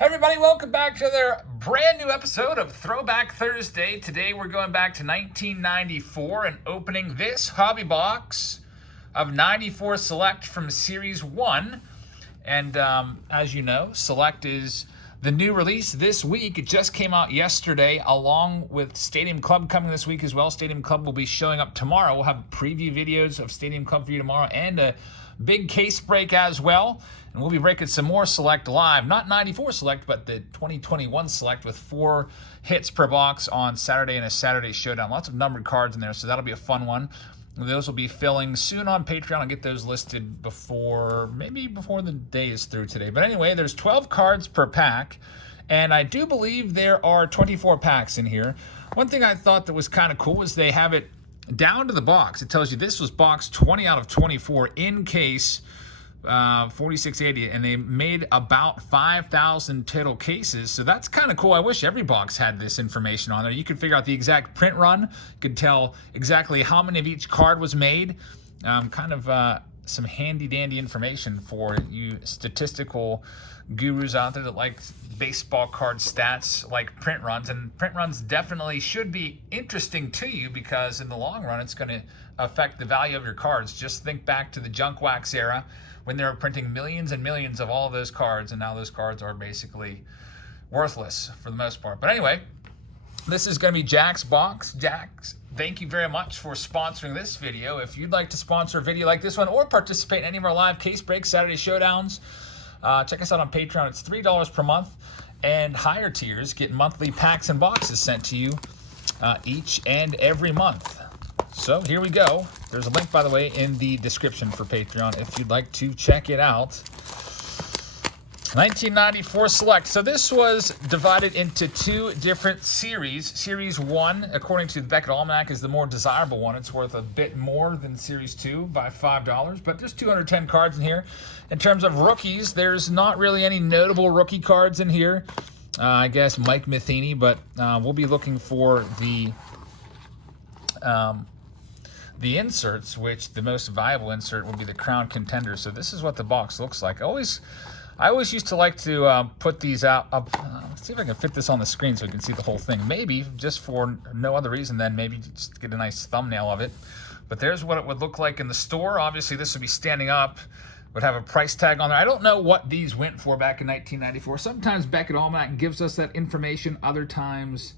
Hey everybody, welcome back to another brand new episode of Throwback Thursday. Today we're going back to 1994 and opening this hobby box of 94 Select from Series 1. And as you know, Select is the new release this week. It just came out yesterday, along with Stadium Club coming this week as well. Stadium Club will be showing up tomorrow. We'll have preview videos of Stadium Club for you tomorrow and a big case break as well. And we'll be breaking some more Select live. Not 94 Select, but the 2021 Select with 4 hits per box on Saturday and a Saturday Showdown. Lots of numbered cards in there, so that'll be a fun one. Those will be filling soon on Patreon. I'll get those listed maybe before the day is through today. But anyway, there's 12 cards per pack, and I do believe there are 24 packs in here. One thing I thought that was kind of cool was they have it down to the box. It tells you this was box 20 out of 24 in case 4680, and they made about 5,000 total cases, so that's kind of cool. I wish every box had this information on there. You could figure out the exact print run, you could tell exactly how many of each card was made. Some handy dandy information for you statistical gurus out there that like baseball card stats like print runs. And print runs definitely should be interesting to you because in the long run it's going to affect the value of your cards. Just think back to the junk wax era when they were printing millions and millions of all of those cards, and now those cards are basically worthless for the most part. But anyway, this is going to be Jack's box. Jack's, thank you very much for sponsoring this video. If you'd like to sponsor a video like this one or participate in any of our live case breaks, Saturday Showdowns, check us out on Patreon. It's $3 per month, and higher tiers get monthly packs and boxes sent to you each and every month. So here we go. There's a link, by the way, in the description for Patreon if you'd like to check it out. 1994 Select. So this was divided into 2 different series. Series 1, according to the Beckett Almanac, is the more desirable one. It's worth a bit more than Series 2 by $5, but there's 210 cards in here. In terms of rookies, there's not really any notable rookie cards in here. I guess Mike Matheny, but we'll be looking for the inserts, which the most viable insert will be the Crown Contender. So this is what the box looks like. I always used to like to put these out. Let's see if I can fit this on the screen so you can see the whole thing. Maybe just for no other reason than maybe just get a nice thumbnail of it. But there's what it would look like in the store. Obviously, this would be standing up. Would have a price tag on there. I don't know what these went for back in 1994. Sometimes Beckett Almanac gives us that information. Other times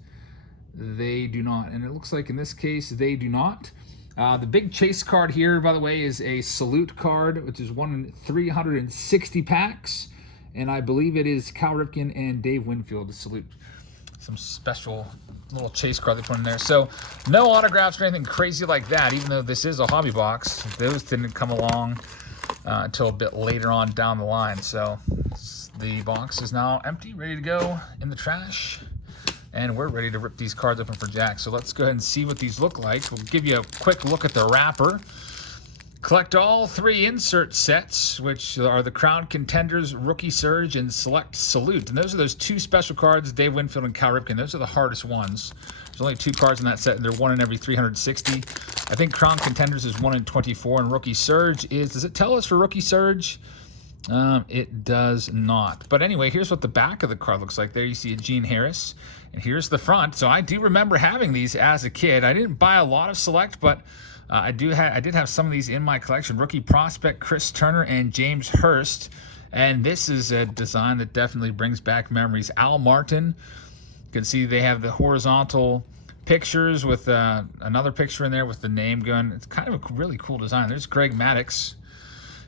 they do not. And it looks like in this case they do not. The big chase card here, by the way, is a Salute card, which is 1 in 360 packs. And I believe it is Cal Ripken and Dave Winfield to Salute. Some special little chase card they put in there. So no autographs or anything crazy like that, even though this is a hobby box. Those didn't come along until a bit later on down the line. So the box is now empty, ready to go in the trash. And we're ready to rip these cards open for Jack. So let's go ahead and see what these look like. We'll give you a quick look at the wrapper. Collect all 3 insert sets, which are the Crown Contenders, Rookie Surge, and Select Salute. And those are those 2 special cards, Dave Winfield and Cal Ripken. Those are the hardest ones. There's only 2 cards in that set, and they're 1 in every 360. I think Crown Contenders is 1 in 24, and Rookie Surge is, does it tell us for Rookie Surge? It does not. But anyway, here's what the back of the card looks like. There you see a Gene Harris. And here's the front. So I do remember having these as a kid. I didn't buy a lot of Select, but I did have some of these in my collection. Rookie Prospect, Chris Turner, and James Hurst. And this is a design that definitely brings back memories. Al Martin. You can see they have the horizontal pictures with another picture in there with the name going. It's kind of a really cool design. There's Greg Maddux.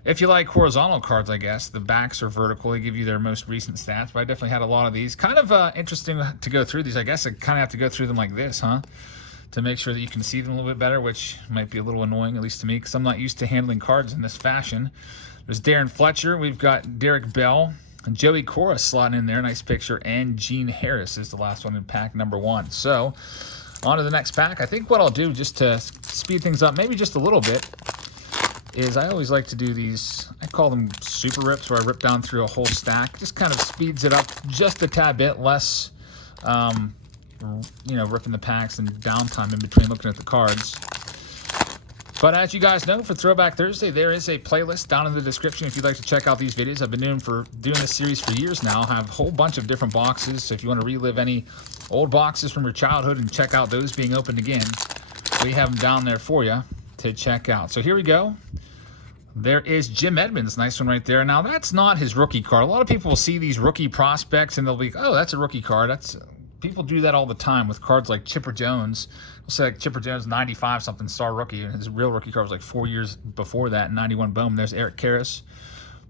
If you like horizontal cards, I guess, the backs are vertical. They give you their most recent stats, but I definitely had a lot of these. Kind of interesting to go through these. I guess I kind of have to go through them like this, huh? To make sure that you can see them a little bit better, which might be a little annoying, at least to me, because I'm not used to handling cards in this fashion. There's Darren Fletcher. We've got Derek Bell. And Joey Cora slotting in there. Nice picture. And Gene Harris is the last one in pack number 1. So, on to the next pack. I think what I'll do, just to speed things up, maybe just a little bit, is I always like to do these, I call them super rips, where I rip down through a whole stack. Just kind of speeds it up just a tad bit, less, ripping the packs and downtime in between looking at the cards. But as you guys know, for Throwback Thursday, there is a playlist down in the description if you'd like to check out these videos. I've been doing this series for years now. I have a whole bunch of different boxes, so if you want to relive any old boxes from your childhood and check out those being opened again, we have them down there for you to check out. So here we go. There is Jim Edmonds, nice one right there. Now, that's not his rookie card. A lot of people will see these rookie prospects and they'll be, oh, that's a rookie card. People do that all the time with cards like Chipper Jones. We'll say like Chipper Jones, 95-something star rookie, and his real rookie card was like 4 years before that, 91 boom. There's Eric Karras,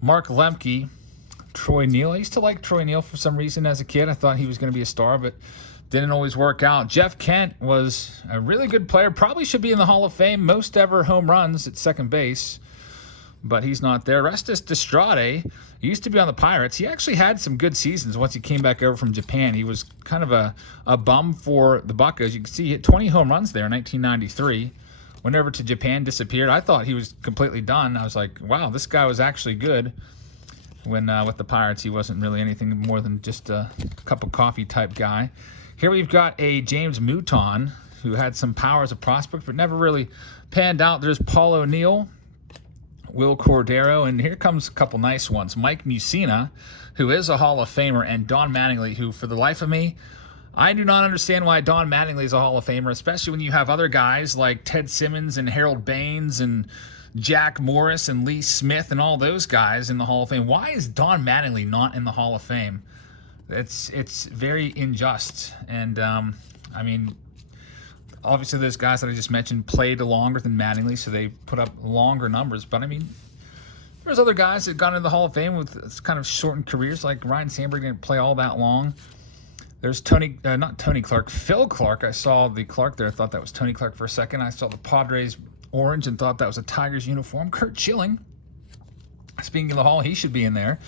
Mark Lemke, Troy Neal. I used to like Troy Neal for some reason as a kid. I thought he was going to be a star, but didn't always work out. Jeff Kent was a really good player. Probably should be in the Hall of Fame. Most ever home runs at second base, but he's not there. Restus Destrade used to be on the Pirates. He actually had some good seasons once he came back over from Japan. He was kind of a bum for the Buccos. You can see he hit 20 home runs there in 1993. Went over to Japan, disappeared. I thought he was completely done. I was like, wow, this guy was actually good. When with the Pirates, he wasn't really anything more than just a cup of coffee type guy. Here we've got a James Mouton, who had some power as a prospect, but never really panned out. There's Paul O'Neill, Will Cordero, and here comes a couple nice ones. Mike Mussina, who is a Hall of Famer, and Don Mattingly, who, for the life of me, I do not understand why Don Mattingly is a Hall of Famer, especially when you have other guys like Ted Simmons and Harold Baines and Jack Morris and Lee Smith and all those guys in the Hall of Fame. Why is Don Mattingly not in the Hall of Fame? It's very unjust. And, I mean, obviously those guys that I just mentioned played longer than Mattingly, so they put up longer numbers. But, I mean, there's other guys that got into the Hall of Fame with kind of shortened careers, like Ryan Sandberg didn't play all that long. There's not Tony Clark, Phil Clark. I saw the Clark there. I thought that was Tony Clark for a second. I saw the Padres orange and thought that was a Tigers uniform. Curt Schilling, speaking of the Hall, he should be in there.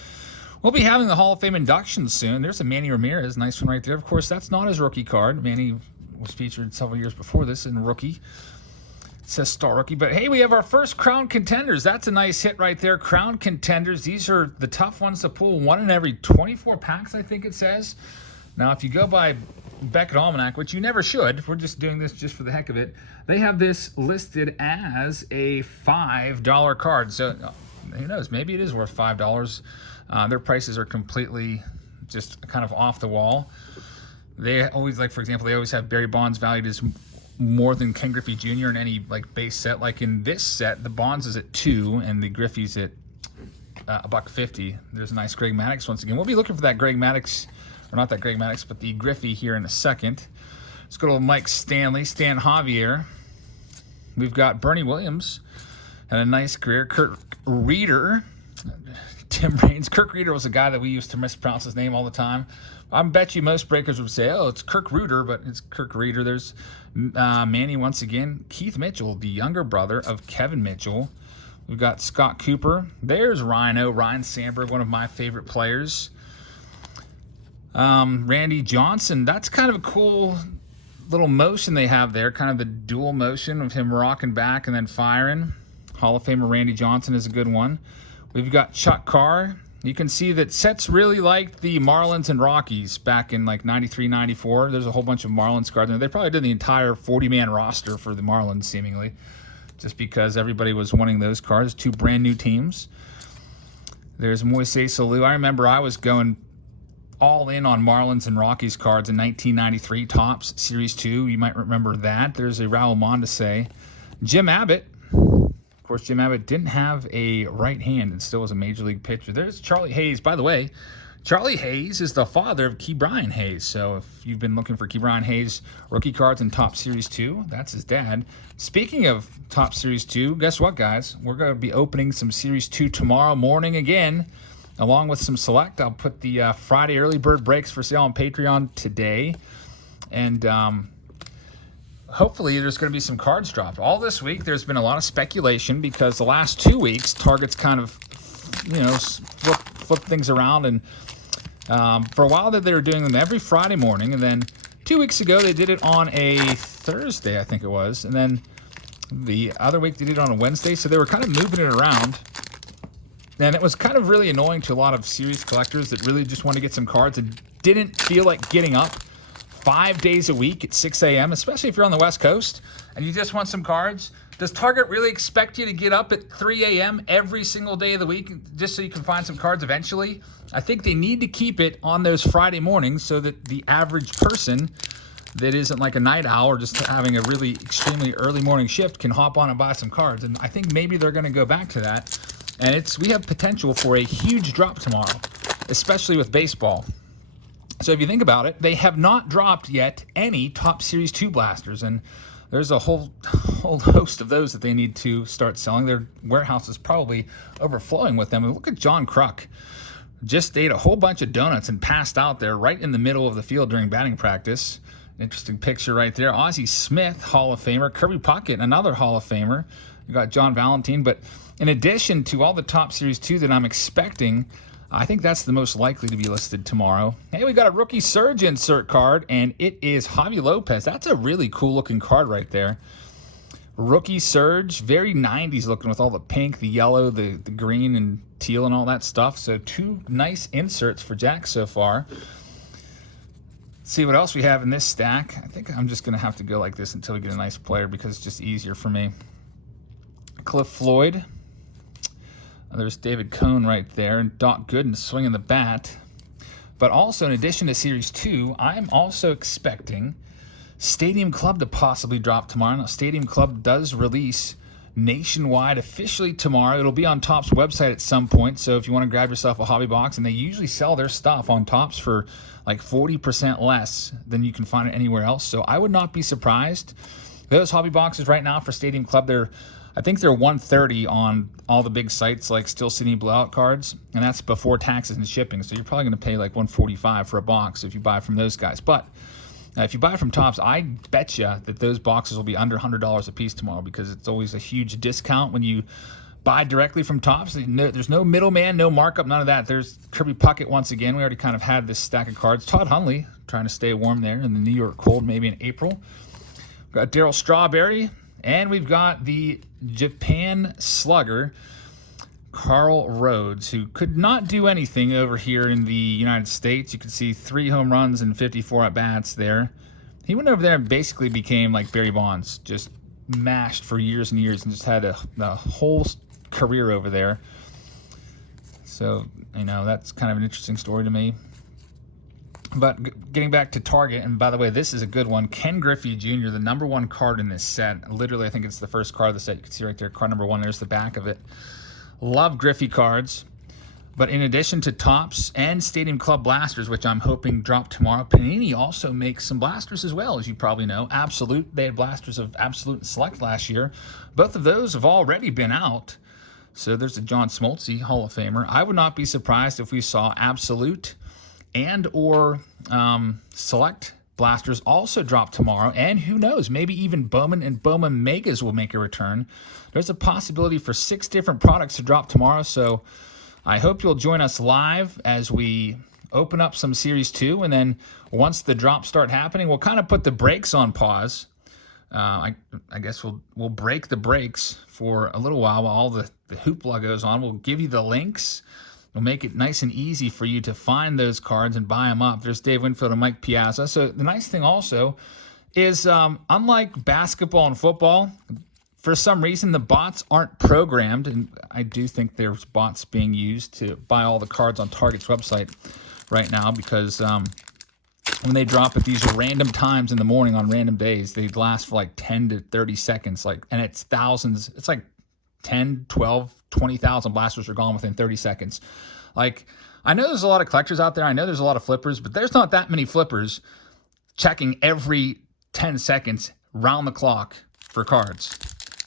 We'll be having the Hall of Fame induction soon. There's a Manny Ramirez, nice one right there. Of course, that's not his rookie card. Manny was featured several years before this in rookie. It says star rookie. But, hey, we have our first Crown Contenders. That's a nice hit right there. Crown Contenders. These are the tough ones to pull. One in every 24 packs, I think it says. Now, if you go by Beckett Almanac, which you never should, we're just doing this just for the heck of it, they have this listed as a $5 card. So, who knows? Maybe it is worth $5. Their prices are completely just kind of off the wall. They always, like, for example, they always have Barry Bonds valued as more than Ken Griffey Jr. in any, like, base set. Like in this set, the Bonds is at $2 and the Griffey's at $1.50. There's a nice Greg Maddux once again. We'll be looking for that Greg Maddux, or not that Greg Maddux, but the Griffey here in a second. Let's go to Mike Stanley, Stan Javier. We've got Bernie Williams, had a nice career. Kurt Reeder, Tim Raines. Kirk Reeder was a guy that we used to mispronounce his name all the time. I bet you most breakers would say, oh, it's Kirk Reuter, but it's Kirk Reeder. There's Manny once again. Keith Mitchell, the younger brother of Kevin Mitchell. We've got Scott Cooper. There's Ryan Sandberg, one of my favorite players. Randy Johnson, that's kind of a cool little motion they have there, kind of the dual motion of him rocking back and then firing. Hall of Famer Randy Johnson is a good one. We've got Chuck Carr. You can see that sets really liked the Marlins and Rockies back in like 93, 94. There's a whole bunch of Marlins cards there. They probably did the entire 40-man roster for the Marlins, seemingly, just because everybody was wanting those cards. Two brand new teams. There's Moises Alou. I remember I was going all in on Marlins and Rockies cards in 1993, Topps Series 2. You might remember that. There's a Raul Mondesi. Jim Abbott. Of course, Jim Abbott didn't have a right hand and still was a major league pitcher. There's Charlie Hayes. By the way, Charlie Hayes is the father of Ke'Bryan Hayes. So if you've been looking for Ke'Bryan Hayes rookie cards in Topps Series 2, that's his dad. Speaking of Topps Series 2, guess what, guys? We're going to be opening some Series 2 tomorrow morning again, along with some select. I'll put the Friday early bird breaks for sale on Patreon today. And hopefully there's going to be some cards dropped. All this week there's been a lot of speculation because the last 2 weeks Target's kind of, flip things around. And for a while they were doing them every Friday morning. And then 2 weeks ago they did it on a Thursday, I think it was. And then the other week they did it on a Wednesday. So they were kind of moving it around. And it was kind of really annoying to a lot of series collectors that really just wanted to get some cards and didn't feel like getting up 5 days a week at 6 a.m., especially if you're on the West Coast and you just want some cards. Does Target really expect you to get up at 3 a.m. every single day of the week just so you can find some cards eventually? I think they need to keep it on those Friday mornings so that the average person that isn't like a night owl or just having a really extremely early morning shift can hop on and buy some cards. And I think maybe they're going to go back to that. And we have potential for a huge drop tomorrow, especially with baseball. So if you think about it, they have not dropped yet any Top Series 2 blasters. And there's a whole host of those that they need to start selling. Their warehouse is probably overflowing with them. And look at John Kruk. Just ate a whole bunch of donuts and passed out there right in the middle of the field during batting practice. Interesting picture right there. Ozzie Smith, Hall of Famer. Kirby Puckett, another Hall of Famer. You got John Valentine. But in addition to all the Top Series 2 that I'm expecting, I think that's the most likely to be listed tomorrow. Hey, we got a rookie Surge insert card, and it is Javi Lopez. That's a really cool-looking card right there. Rookie Surge, very 90s looking with all the pink, the yellow, the green, and teal, and all that stuff. So 2 nice inserts for Jack so far. Let's see what else we have in this stack. I think I'm just going to have to go like this until we get a nice player because it's just easier for me. Cliff Floyd. There's David Cohn right there, and Doc Gooden swinging the bat. But also, in addition to Series 2, I'm also expecting Stadium Club to possibly drop tomorrow. Now, Stadium Club does release nationwide officially tomorrow. It'll be on Topps website at some point, so if you want to grab yourself a hobby box, and they usually sell their stuff on Topps for like 40% less than you can find it anywhere else. So I would not be surprised. Those hobby boxes right now for Stadium Club, I think they're $130 on all the big sites like Steel City Blowout cards, and that's before taxes and shipping. So you're probably going to pay like $145 for a box if you buy from those guys. But if you buy from Topps, I bet you that those boxes will be under $100 a piece tomorrow because it's always a huge discount when you buy directly from Topps. There's no middleman, no markup, none of that. There's Kirby Puckett once again. We already kind of had this stack of cards. Todd Hundley trying to stay warm there in the New York cold, maybe in April. We've got Darryl Strawberry. And we've got the Japan slugger, Carl Rhodes, who could not do anything over here in the United States. You can see 3 home runs and 54 at-bats there. He went over there and basically became like Barry Bonds, just mashed for years and years and just had a whole career over there. So, that's kind of an interesting story to me. But getting back to Target, and by the way, this is a good one. Ken Griffey Jr., the #1 card in this set. Literally, I think it's the first card of the set. You can see right there, card #1. There's the back of it. Love Griffey cards. But in addition to Topps and Stadium Club blasters, which I'm hoping drop tomorrow, Panini also makes some blasters as well, as you probably know. Absolute, they had blasters of Absolute and Select last year. Both of those have already been out. So there's a John Smoltz, Hall of Famer. I would not be surprised if we saw Absolute and or Select blasters also drop tomorrow. And who knows, maybe even Bowman and Bowman Megas will make a return. There's a possibility for 6 different products to drop tomorrow. So I hope you'll join us live as we open up some Series 2. And then once the drops start happening, we'll kind of put the brakes on pause. I guess we'll break the brakes for a little while all the hoopla goes on. We'll give you the links. We'll make it nice and easy for you to find those cards and buy them up. There's Dave Winfield and Mike Piazza. So the nice thing also is, unlike basketball and football, for some reason the bots aren't programmed, and I do think there's bots being used to buy all the cards on Target's website right now because when they drop at these random times in the morning on random days, they last for like 10 to 30 seconds, and it's thousands. It's like 10, 12, 20,000 blasters are gone within 30 seconds. Like, I know there's a lot of collectors out there. I know there's a lot of flippers, but there's not that many flippers checking every 10 seconds round the clock for cards.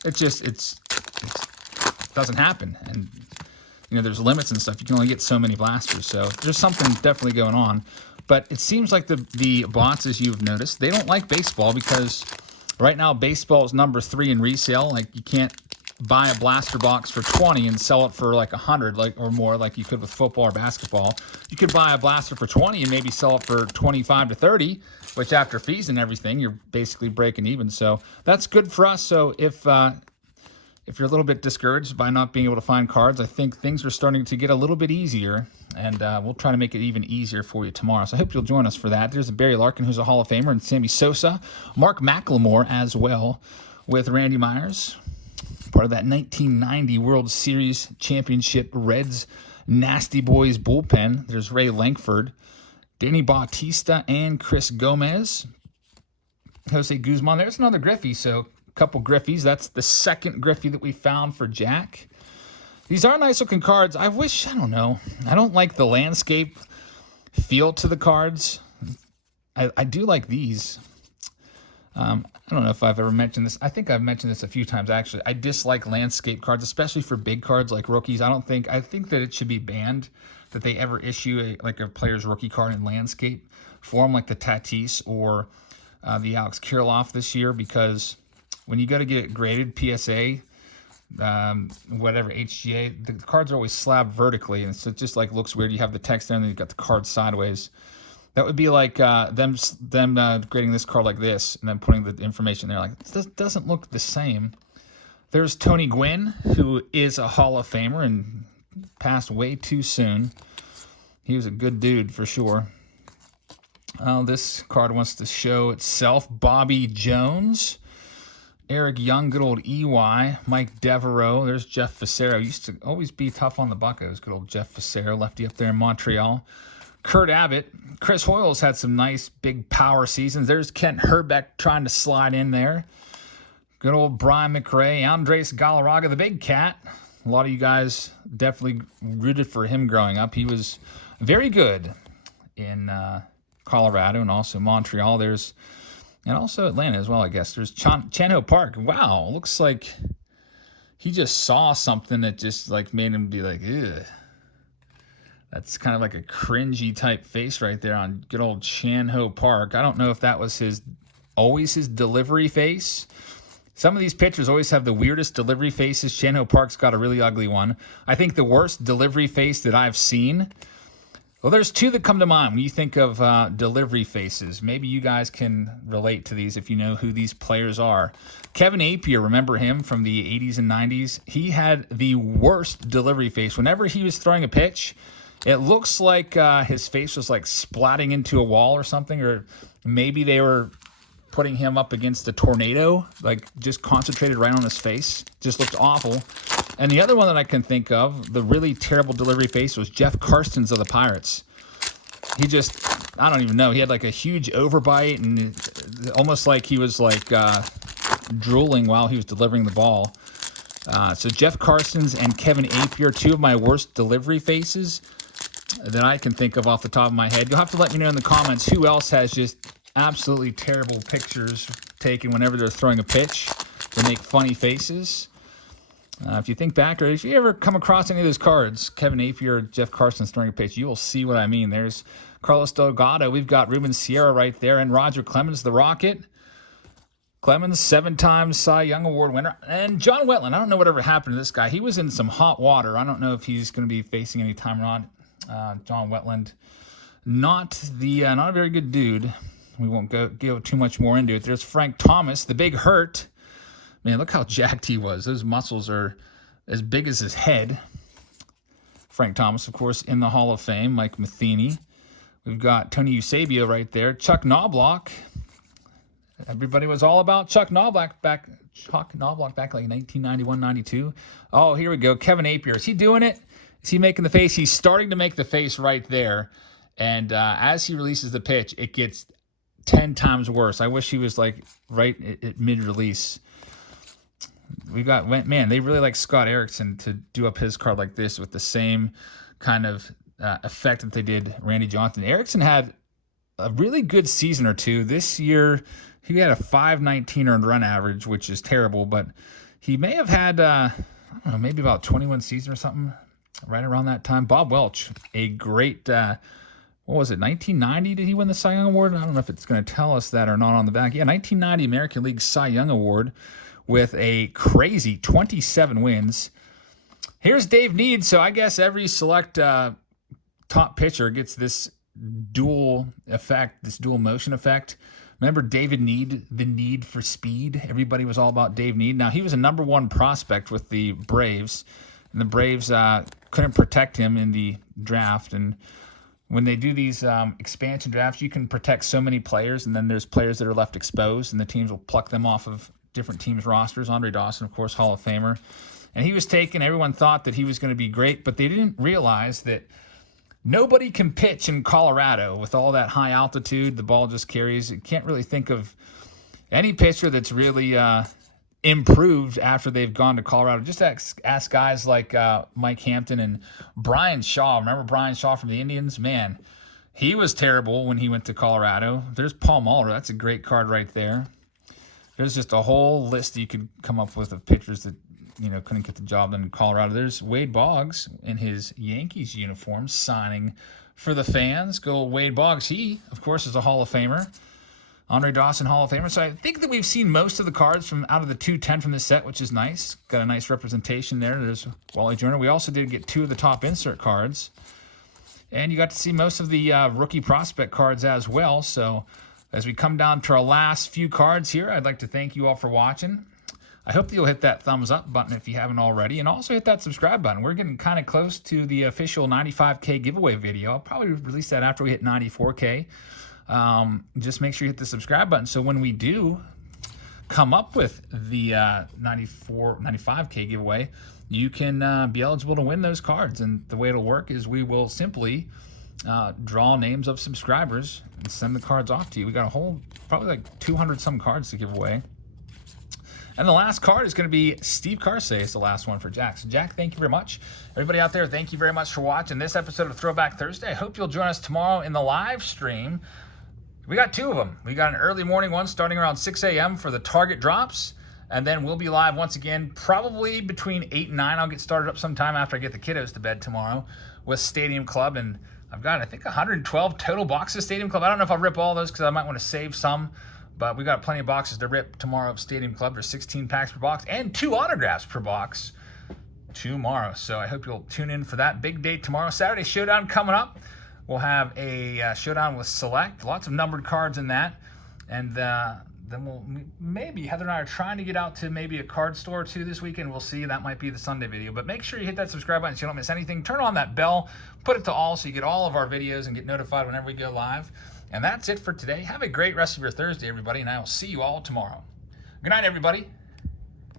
It doesn't happen. And, there's limits and stuff. You can only get so many blasters. So there's something definitely going on. But it seems like the bots, as you've noticed, they don't like baseball because right now baseball is #3 in resale. Like, you can't buy a blaster box for 20 and sell it for like 100 or more like you could with football or basketball. You could buy a blaster for 20 and maybe sell it for 25 to 30, which after fees and everything, you're basically breaking even. So that's good for us. So if you're a little bit discouraged by not being able to find cards, I think things are starting to get a little bit easier, and we'll try to make it even easier for you tomorrow. So I hope you'll join us for that. There's a Barry Larkin, who's a Hall of Famer, and Sammy Sosa, Mark McLemore as well with Randy Myers. part of that 1990 World Series Championship Reds Nasty Boys bullpen. There's Ray Lankford, Danny Bautista, and Chris Gomez. Jose Guzman. There's another Griffey, so a couple Griffies. That's the second Griffey that we found for Jack. These are nice looking cards. I don't know. I don't like the landscape feel to the cards. I do like these. I don't know if I've ever mentioned this. I think I've mentioned this a few times, actually. I dislike landscape cards, especially for big cards like rookies. I think that it should be banned that they ever issue a player's rookie card in landscape form, like the Tatis or the Alex Kirilloff this year, because when you go to get it graded, PSA, whatever, HGA, the cards are always slabbed vertically, and so it just like looks weird. You have the text there, and then you've got the card sideways. That would be like them grading this card like this, and then putting the information there. Like, this doesn't look the same. There's Tony Gwynn, who is a Hall of Famer and passed way too soon. He was a good dude for sure. This card wants to show itself. Bobby Jones, Eric Young, good old EY, Mike Devereaux. There's Jeff Fassero. Used to always be tough on the Buccos. Good old Jeff Fassero, lefty up there in Montreal. Kurt Abbott. Chris Hoyle's had some nice big power seasons. There's Kent Herbeck trying to slide in there. Good old Brian McRae. Andres Galarraga, the big cat. A lot of you guys definitely rooted for him growing up. He was very good in Colorado and also Montreal. And also Atlanta as well, I guess. There's Chan-Ho Park. Wow, looks like he just saw something that just like made him be like, ugh. That's kind of like a cringy type face right there on good old Chan-Ho Park. I don't know if that was always his delivery face. Some of these pitchers always have the weirdest delivery faces. Chan-Ho Park's got a really ugly one. I think the worst delivery face that I've seen, well, there's two that come to mind when you think of delivery faces. Maybe you guys can relate to these if you know who these players are. Kevin Appier, remember him from the 80s and 90s? He had the worst delivery face. Whenever he was throwing a pitch, it looks like his face was like splatting into a wall or something, or maybe they were putting him up against a tornado, like just concentrated right on his face. Just looked awful. And the other one that I can think of, the really terrible delivery face, was Jeff Karstens of the Pirates. He just, I don't even know. He had like a huge overbite, and almost like he was like drooling while he was delivering the ball. So Jeff Karstens and Kevin Appier, two of my worst delivery faces that I can think of off the top of my head. You'll have to let me know in the comments who else has just absolutely terrible pictures taken whenever they're throwing a pitch. They make funny faces. If you think back, or if you ever come across any of those cards, Kevin Appier or Jeff Karstens throwing a pitch, you will see what I mean. There's Carlos Delgado. We've got Ruben Sierra right there, and Roger Clemens, the Rocket. Clemens, 7-time Cy Young Award winner. And John Wetland, I don't know whatever happened to this guy. He was in some hot water. I don't know if he's going to be facing any time or not. John Wetland, not a very good dude. We won't go too much more into it. There's Frank Thomas, the Big Hurt. Man, look how jacked he was. Those muscles are as big as his head. Frank Thomas, of course, in the Hall of Fame. Mike Matheny. We've got Tony Eusebio right there. Chuck Knobloch. Everybody was all about Chuck Knobloch back like 1991-92. Oh, here we go. Kevin Appier. Is he doing it? Is he making the face? He's starting to make the face right there. And as he releases the pitch, it gets 10 times worse. I wish he was like right at mid-release. We got, man, they really like Scott Erickson to do up his card like this with the same kind of effect that they did Randy Johnson. Erickson had a really good season or two. This year, he had a 519 earned run average, which is terrible, but he may have had, I don't know, maybe about 21 season or something right around that time. Bob Welch, a great, what was it, 1990 did he win the Cy Young Award? I don't know if it's going to tell us that or not on the back. Yeah, 1990 American League Cy Young Award with a crazy 27 wins. Here's Dave Need. So I guess every select top pitcher gets this dual effect, this dual motion effect. Remember David Need, the need for speed? Everybody was all about Dave Need. Now, he was a number one prospect with the Braves, and the Braves couldn't protect him in the draft. And when they do these expansion drafts, you can protect so many players, and then there's players that are left exposed, and the teams will pluck them off of different teams' rosters. Andre Dawson, of course, Hall of Famer. And he was taken. Everyone thought that he was going to be great, but they didn't realize that nobody can pitch in Colorado with all that high altitude. The ball just carries. You can't really think of any pitcher that's really improved after they've gone to Colorado. Just ask guys like Mike Hampton and Brian Shaw. Remember Brian Shaw from the Indians? Man, he was terrible when he went to Colorado. There's Paul Molitor. That's a great card right there. There's just a whole list you could come up with of pitchers that couldn't get the job done in Colorado. There's Wade Boggs in his Yankees uniform signing for the fans. Go Wade Boggs. He, of course, is a Hall of Famer. Andre Dawson, Hall of Famer. So I think that we've seen most of the cards from out of the 210 from this set, which is nice. Got a nice representation there. There's Wally Joyner. We also did get 2 of the top insert cards. And you got to see most of the rookie prospect cards as well. So as we come down to our last few cards here, I'd like to thank you all for watching. I hope that you'll hit that thumbs up button if you haven't already, and also hit that subscribe button. We're getting kind of close to the official 95K giveaway video. I'll probably release that after we hit 94K. Just make sure you hit the subscribe button so when we do come up with the 95K giveaway, you can be eligible to win those cards. And the way it'll work is we will simply draw names of subscribers and send the cards off to you. We got a whole, probably like 200 some cards to give away. And the last card is going to be Steve Carsey. It's the last one for Jack. So, Jack, thank you very much. Everybody out there, thank you very much for watching this episode of Throwback Thursday. I hope you'll join us tomorrow in the live stream. We got 2 of them. We got an early morning one starting around 6 a.m. for the Target drops. And then we'll be live once again, probably between 8 and 9. I'll get started up sometime after I get the kiddos to bed tomorrow with Stadium Club. And I've got, I think, 112 total boxes of Stadium Club. I don't know if I'll rip all those because I might want to save some. But we got plenty of boxes to rip tomorrow of Stadium Club. There's 16 packs per box and 2 autographs per box tomorrow. So I hope you'll tune in for that big day tomorrow. Saturday Showdown coming up. We'll have a showdown with Select. Lots of numbered cards in that. And then we'll maybe, Heather and I are trying to get out to maybe a card store or 2 this weekend. We'll see. That might be the Sunday video. But make sure you hit that subscribe button so you don't miss anything. Turn on that bell. Put it to all so you get all of our videos and get notified whenever we go live. And that's it for today. Have a great rest of your Thursday, everybody, and I will see you all tomorrow. Good night, everybody.